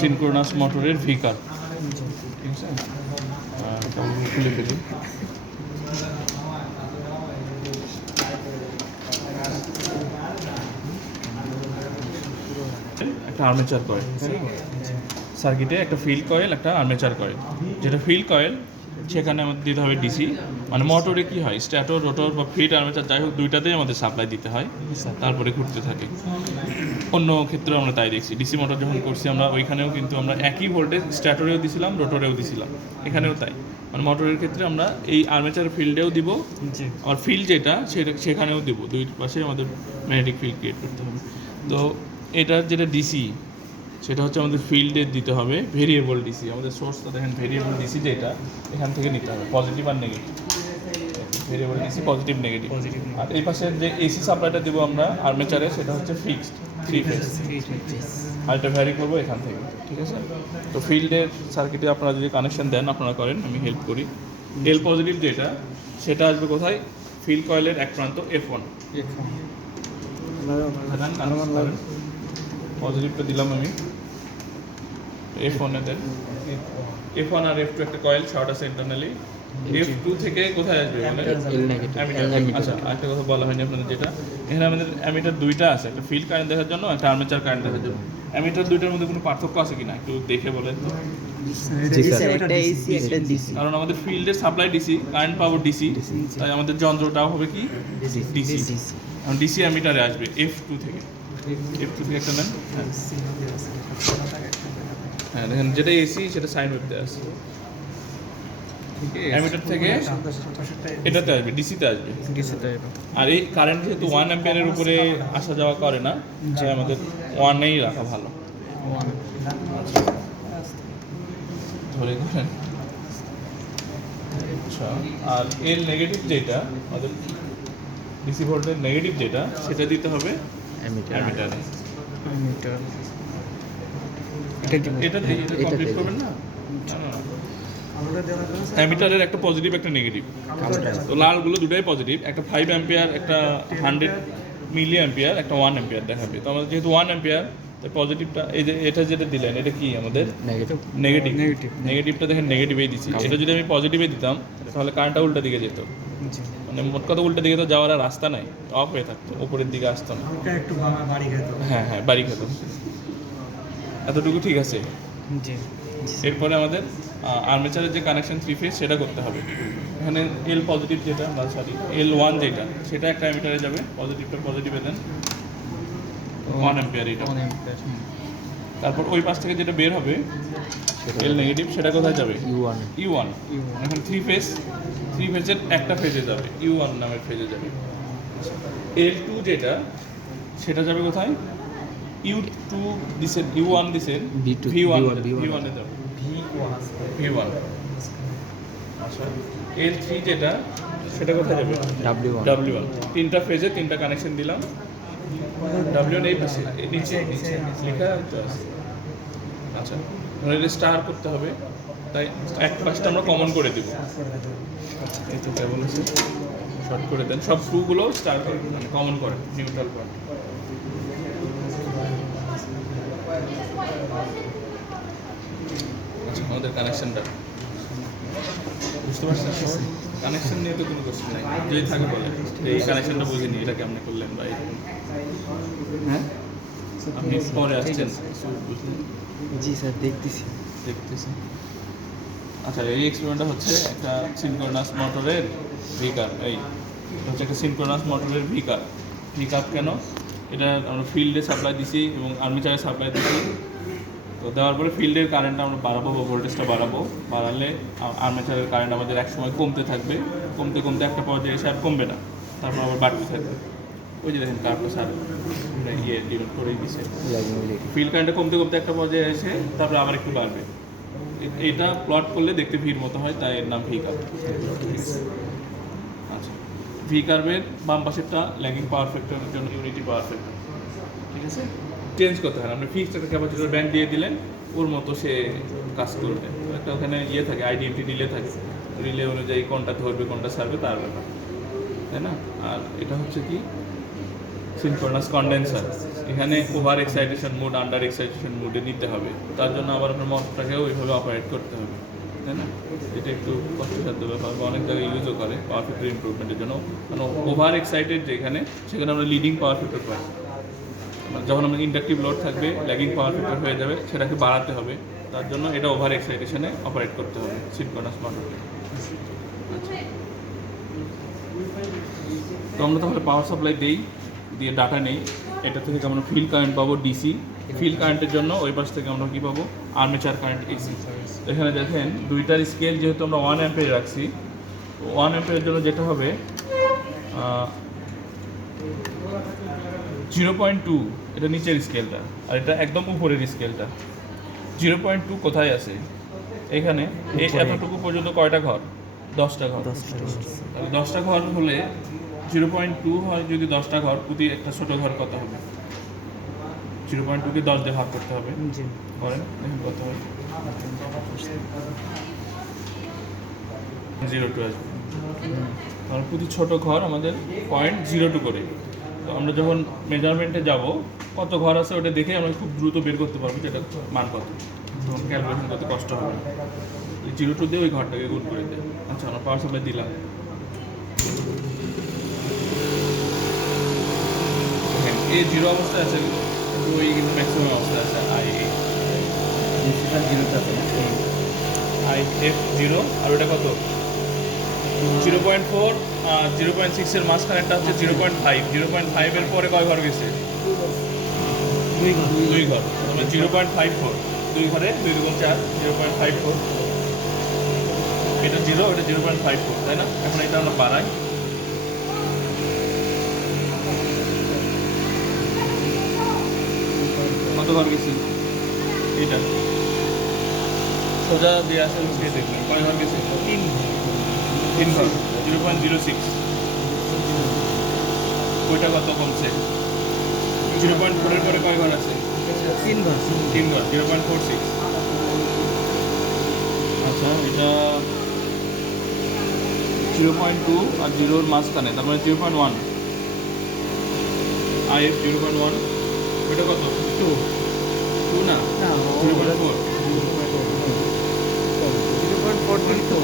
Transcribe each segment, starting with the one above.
Synchronous মোটরের ভিকার, ঠিক আছে। খুলে ফেলি। একটা আর্মেচার কয়েল, সার্কিটে একটা ফিল্ড কয়েল, একটা আর্মেচার কয়েল। যেটা ফিল্ড কয়েল সেখানে আমাদের দিতে হবে ডিসি, মানে মোটরে কি হয় স্ট্যাটর, রোটর বা ফিড আর্মেচার যাই হোক দুইটাতেই আমাদের সাপ্লাই দিতে হয়, তারপরে ঘুরতে থাকে। অন্য ক্ষেত্রে আমরা তাই দেখছি, ডিসি মোটর যখন করছি আমরা ওইখানেও কিন্তু আমরা একই ভোল্টেজ স্ট্যাটরেও দিছিলাম, রোটরেও দিছিলাম, এখানেও তাই। মানে মোটরের ক্ষেত্রে আমরা এই আর্মেচার ফিল্ডেও দিব, আর ফিল্ড যেটা সেখানেও দিব, দুই পাশে আমাদের ম্যাগনেটিক ফিল্ড ক্রিয়েট করতে হবে। তো এটার যেটা ডিসি সেটা হচ্ছে আমাদের ফিল্ডে দিতে হবে ভেরিয়েবল ডিসি। আমাদের সোর্সটা দেখেন ভেরিয়েবল ডিসি, যেটা এখান থেকে নিতে হবে পজিটিভ আর negative, variable DC positive negative. আর এই পাশে যে এসি সাপ্লাইটা দেবো আমরা আর্মেচারে সেটা হচ্ছে ফিক্সড 3 ফেজ, আর এটা ভ্যারি করবো এখান থেকে, ঠিক আছে। তো ফিল্ডের সার্কিটে আপনারা যদি কানেকশন দেন আপনারা করেন, আমি হেল্প করি। এল পজিটিভ যেটা সেটা আসবে কোথায়, ফিল্ড কয়েলের এক প্রান্ত F1, পজিটিভটা দিলাম আমি F1 এ দেন। F1 আর F2 একটা কয়েল শর্ট আছে ইন্টারনালি। F2 থেকে কোথায় আসবে মানে আচ্ছা, আরেকটা কথা বলা হয়নি আপনাদের, যেটা এখানে আমাদের অ্যামিটার দুইটা আছে, একটা ফিল্ড কারেন্ট দেখার জন্য, একটা আর্মেচার কারেন্ট দেখার জন্য। অ্যামিটার দুইটার মধ্যে কোনো পার্থক্য আছে কিনা একটু দেখে বলেন তো। কারণ আমাদের ফিল্ডের সাপ্লাই ডিসি, কারেন্ট পাবো ডিসি, তাই আমাদের যন্ত্রটাও হবে কি ডিসি। কারণ ডিসি অ্যামিটারে আসবে F2 থেকে, F2 থেকে একটা নেন। হ্যাঁ দেখেন, যেটা এসি সেটা সাইন ওয়েভ দেওয়া আছে, অ্যামিটার থেকে এটাতে আসবে, ডিসিতে আসবে। আর এই কারেন্ট যেহেতু 1 অ্যাম্পিয়ারের উপরে আসা যাওয়া করে না, যে আমাদের 1-এই রাখা ভালো। ধরে ধরেন। আচ্ছা, আর এর নেগেটিভ যেটা আমাদের ডিসি ভোল্টের নেগেটিভ যেটা সেটা দিতে হবে অ্যামিটারে। এটা কমপ্লিট করবেন না, অ্যামিটারের একটা পজিটিভ একটা নেগেটিভ। তো লালগুলো দুটাই পজিটিভ, একটা 5 অ্যাম্পিয়ার, একটা 100 মিলি অ্যাম্পিয়ার, একটা 1 অ্যাম্পিয়ার দেখাবে। তো আমাদের যেহেতু 1 অ্যাম্পিয়ার, তো পজিটিভটা এই যে এটা যেটা দিলেন এটা কি আমাদের নেগেটিভ। নেগেটিভটা দেখেন নেগেটিভেই দিচ্ছি। এটা যদি আমি পজিটিভে দিতাম তাহলে কারেন্টটা উল্টা দিকে যেত, মানে মোট কথা উল্টা দিকে তো যাওয়ার আর রাস্তা নাই, অফ হয়ে থাকতো, উপরের দিকে আসতো না। হ্যাঁ হ্যাঁ, বাড়ি খেত। এতটুকু ঠিক আছে। এরপরে আমাদের আর্মেচারের যে কানেকশন 3 ফেজ সেটা করতে হবে। এখানে এল পজিটিভ যেটা বা সরি L1 যেটা সেটা একটা অ্যামিটারে যাবে, পজিটিভটা পজিটিভে দেন 1 অ্যাম্পিয়ার এটা। তারপর ওই পাশ থেকে যেটা বের হবে এল নেগেটিভ সেটা কোথায় যাবে, U1। এখন 3 ফেজের একটা ফেজে যাবে, U1 নামের ফেজে যাবে। L2 যেটা সেটা যাবে কোথায়, U2 দিছেন, U1 দিছেন, V1 এ যাবে, V1। আচ্ছা, L3 যেটা সেটা কোথায় যাবে, W1। তিনটা ফেজে তিনটা কানেকশন দিলাম, W1 এই পাশে নিচে লেখা আছে। আচ্ছা, এটা স্টার করতে হবে, তাই এক পাশটা আমরা কমন করে দিব। এই তো কেবল শর্ট করে দেন, সব স্ক্রুগুলো স্টার করে মানে কমন করেন, নিউট্রাল করেন। আচ্ছা, আমাদের কানেকশনটা বুঝতে পারছেন? কানেকশন নিয়ে তো কোনো কোশ্চেন নাই, যদি থাকে বলে এই কানেকশনটা বুঝিনি, এটা কেমন করলেন বা হ্যাঁ আপনি পরে আসছেন। জি স্যার, দেখতেছি। আচ্ছা, এই এক্সপেরিমেন্টটা হচ্ছে একটা সিনক্রোনাস মোটরের ভিকার। এই হচ্ছে একটা সিনক্রোনাস মোটরের ভিকার কেন, এটা আমরা ফিল্ডে সাপ্লাই দিছি এবং আর্মেচারে সাপ্লাই দিছি। তো দেওয়ার পরে ফিল্ডের কারেন্টটা আমরা বাড়াবো বা ভোল্টেজটা বাড়ালে আর্মেচারের কারেন্ট আমাদের এক সময় কমতে থাকবে, কমতে একটা পর্যায়ে এসে আর কমবে না, তারপর আবার বাড়তে থাকবে। ওই যে দেখেন কার্ভটা স্যার ডিনোট করেই দিচ্ছে, ফিল্ড কারেন্টটা কমতে একটা পর্যায়ে এসে তারপর আবার একটু বাড়বে। এটা প্লট করলে দেখতে ভির মতো হয়, তাই এর নাম ভি কার্ভ। আচ্ছা, ভি কার্ভের বাম পাশেরটা ল্যাগিং পাওয়ার ফ্যাক্টরের জন্য ইউনিটি পাওয়ার ফ্যাক্টর, ঠিক আছে। চেঞ্জ করতে হয়, আপনি ফিক্সড একটা ক্যাপাসিটর ব্যাংক দিয়ে দিলেন, ওর মতো সে কাজ করবে। একটা ওখানে থাকে আইডিএমটি রিলে থাকে, রিলে অনুযায়ী কোনটা ধরবে কোনটা ছাড়বে তার ব্যাপার, তাই না। আর এটা হচ্ছে কি সিনক্রোনাস কন্ডেন্সার, এখানে over excitation mode under excitation মোডে নিতে হবে, তার জন্য আবার আপনার মোটরটাকে ওইভাবে অপারেট করতে হবে, তাই না? এটা একটু কষ্টসাধ্য ব্যাপার বা অনেক জায়গায় ইউজও করে পাওয়ার ফ্যাক্টর ইমপ্রুভমেন্টের জন্য। কারণ ওভার এক্সাইটেড যেখানে সেখানে আমরা লিডিং পাওয়ার ফ্যাক্টর পাই। যখন আমাদের ইন্ডাকটিভ লোড থাকবে ল্যাগিং পাওয়ার ফ্যাক্টর হয়ে যাবে, সেটাকে বাড়াতে হবে, তার জন্য এটা ওভার এক্সাইটেশনে অপারেট করতে হবে সিনক্রোনাস মোটরকে। আচ্ছা, তো আমরা তাহলে পাওয়ার সাপ্লাই দিয়ে ডাটা নেই, এটা থেকে আমরা ফিল্ড কারেন্ট পাবো ডিসি। ফিল্ড কারেন্টের জন্য ওই পাশ থেকে আমরা কী পাবো, আর্মেচার কারেন্ট এসি। এখানে দেখেন দুইটার স্কেল যেহেতু আমরা 1 অ্যাম্পিয়ার রাখছি, 1 অ্যাম্পিয়ারের জন্য যেটা হবে 0.2, এটা নিচের স্কেলটা, আর এটা একদম উপরের স্কেলটা। 0.2 কোথায় আছে? এখানে এই এতটুকু পর্যন্ত কয়টা ঘর? 10টা ঘর। তাহলে 10টা ঘর হলে 0.2 হয় যদি 10টা ঘর, প্রতি একটা ছোট ঘর কত হবে? 0.2কে 10 দিয়ে ভাগ করতে হবে। করেন, দেখুন কত হয়। 0.2 আসবে। কারণ প্রতি ছোট ঘর আমাদের 0.02 করে। তো আমরা যখন মেজারমেন্টে যাব কত ঘর আছে ওটা দেখে আমরা খুব দ্রুত বের করতে পারবো যেটা মান কত, তখন ক্যালকুলেশন করতে কষ্ট হবে না। 0.2 দিয়ে ওই ঘরটাকে গুণ করে দেয়। আচ্ছা, আমরা পাওয়ার সাপ্লাই দিলাম, এই 0 অবস্থায় আছে, কিন্তু ওই কিন্তু ম্যাক্সিমাম অবস্থায় আছে IF 0, আর ওটা কত 0.4, 0.6 এর মাঝখানেরটা হচ্ছে 0.5। 0.5 এর পরে কয় ঘর গেছে? 2 ঘর। তাহলে 0.54, 2 ঘরে 2 গুণ 4, 0.54। এটা 0, এটা 0.54, তাই না? এখন এটা আমরা বাড়াই, কত ঘর গেছে? এটা সোজা দিয়ে আসলে সে দেখবেন কয় ঘর গেছে? 3 ঘর, 0.06। ওইটা কত কমছে? 0.4 এর পরে কয় ঘর আছে? 3 ঘর। 0.46। আচ্ছা, এটা 0.2 আর 0 মাঝখানে, তার মানে 0.1। IF 0.1, ওইটা কত? 2 না, 0.4। 0.4 একটু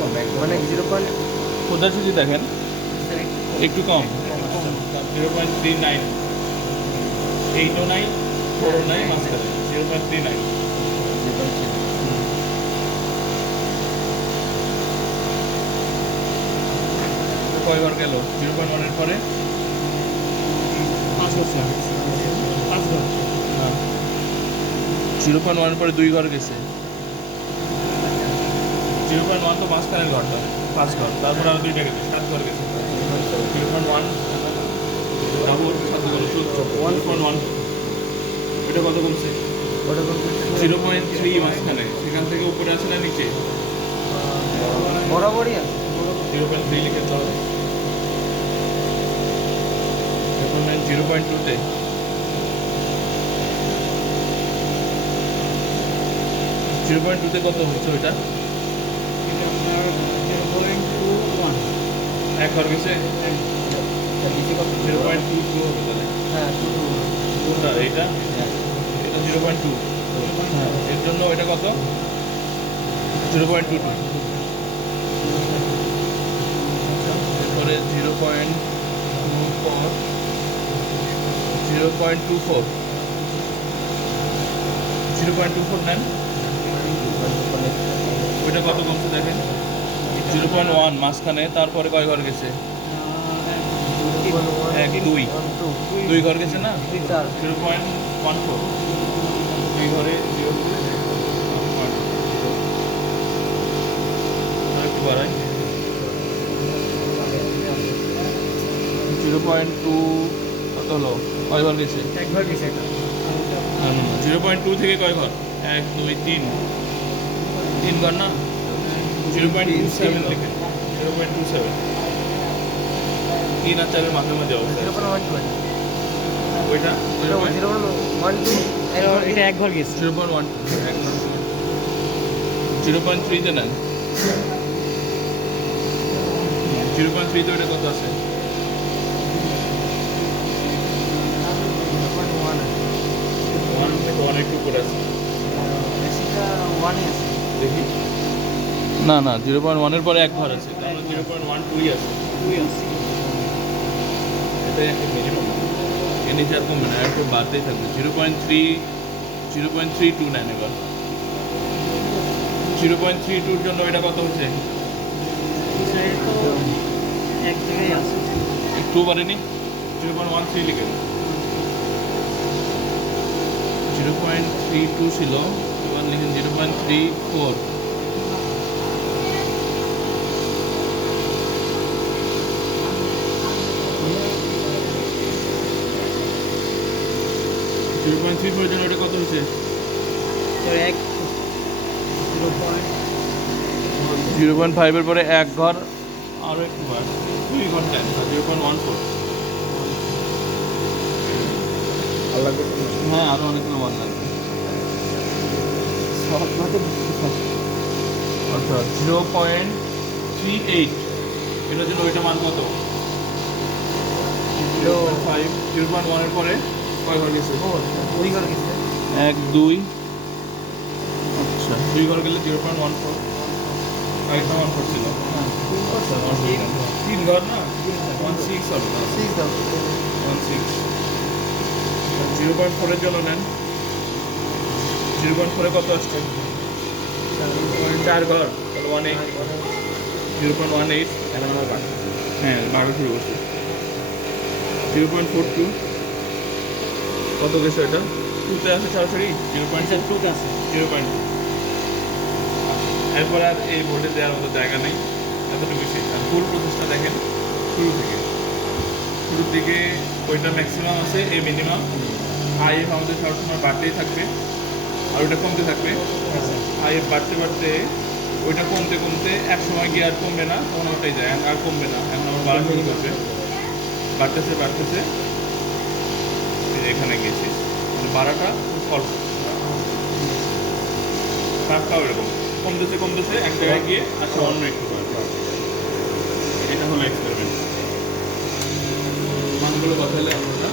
কম, মানে 0. সোজাসুজি দেখেন একটু কম, 0.39, 809, 409 মাঝখানে 0.39। কয় ঘর গেল? 0.1 এর পরে 5 ঘর। 0.1 এর পরে 2 ঘর গেছে। 0.1 তো মাঝখানের ঘরটা, 5 ঘর, তারপরে আরো 2টা গেছে, 7 ঘর গেছে। 0.1 ডাবল 7 ঘর 1.1। এটা কত কমছে? 0.3 মাঝখানে, সেখান থেকে উপরে আছে না নিচে? বরাবরই আছে। 0.3 লিখে তাহলে এখন 0.2-তে 0.2-তে কত হচ্ছে ওইটা? 0.21 এক ঘর গেছে। 0.22 হবে তাহলে। হ্যাঁ, কোনটা? এইটা, এটা 0.2। হ্যাঁ, এর জন্য এটা কত? 0.22। এরপরে 0.24, 0.24, 0.24 নেন। ওইটা কত কমছে দেখেন? 0.1 মাঝখানে, তারপরে কয় ঘর গেছে? 1, 2 ঘর গেছে না? 0.14, 2 ঘরে 0. একটু বাড়াই, 0.2 কত হলো? কয় ঘর গেছে? 1 ঘর গেছে। 0.2 থেকে কয় ঘর? 1, 2, 3 ঘর না? 0.27 লিখে, 0.27, 3 আর 4-এর মাঝামাঝি অবস্থা। 0.12 ওইটা 0.12 এটা 1 ঘর গেছে। 0.1, 0.3-তে নেন। 0.3-তে ওইটা কত আছে? 0.1 1 একটু করে আছে এসিটা 1 আছে। দেখি না না 0.1 এর পরে 1 ঘর আছে, তাহলে 0.12ই আছে। 2 আছে। এটাই একটা মিনিমাম, এর নিচে আর কমবে না, একটু বাড়তেই থাকবে। 0.32 এবার 0.32-র জন্য এটা কত হচ্ছে? এই সাইড তো এক জায়গায় আছে। একটু বাড়েনি, 0.13 লিখে 0.32 ছিল, এবার লিখেন 0.34। জিরো পয়েন্ট থ্রি ফোরের জন্য ওটা কত হচ্ছে? তো 0.5-এর পরে 1 ঘর আরও একটু বার, 2 ঘর টাইম 0.14। হ্যাঁ আরও অনেকগুলো মান লাগবে। আচ্ছা 0.38, এটার জন্য ওইটা মান কত? 0.5, 0.1-এর পরে কয় ঘর গেছে? 2 ঘর গেছে। 1 2, আচ্ছা 2 ঘর গেলে 0.14, আরেকটা 14 ছিল। আচ্ছা 3 ঘর না, 16 হবে না, 16। 0.4-এর জন্য নেন, 0.4-এ কত আসছে? 4 ঘর, তাহলে 18, 0.18। এখন আমার বাকি। হ্যাঁ বারো শুরু করছে। 0.42 কত গেছে এটা? 2-তে আছে সরাসরি 0.2। 2 আছে। 0.2 এরপর আর এই বোর্ডে দেওয়ার মতো জায়গা নেই, এতটুকু শেষ। আর ফুল প্রসেসটা দেখেন শুরুর দিকে ওইটা ম্যাক্সিমাম আছে, এই মিনিমাম আইএফ আমাদের সবসময় বাড়তেই থাকবে আর ওইটা কমতে থাকবে। আইএফ বাড়তে বাড়তে ওইটা কমতে কমতে এক সময় গিয়ে আর কমবে না, তখন ওটাই যায়, আর কমবে না, এখন আবার বাড়া শুরু করবে, বাড়তেছে বাড়তেছে, এই যে এখানে গেছি, মানে বাড়াটা অল্প, তাপটাও এরকম কমতেছে কমতেছে, এক জায়গায় গিয়ে আচ্ছা অন্য একটু বাড়বে। এটা হলো এক্সপেরিমেন্ট। মানগুলো বসালে আমরা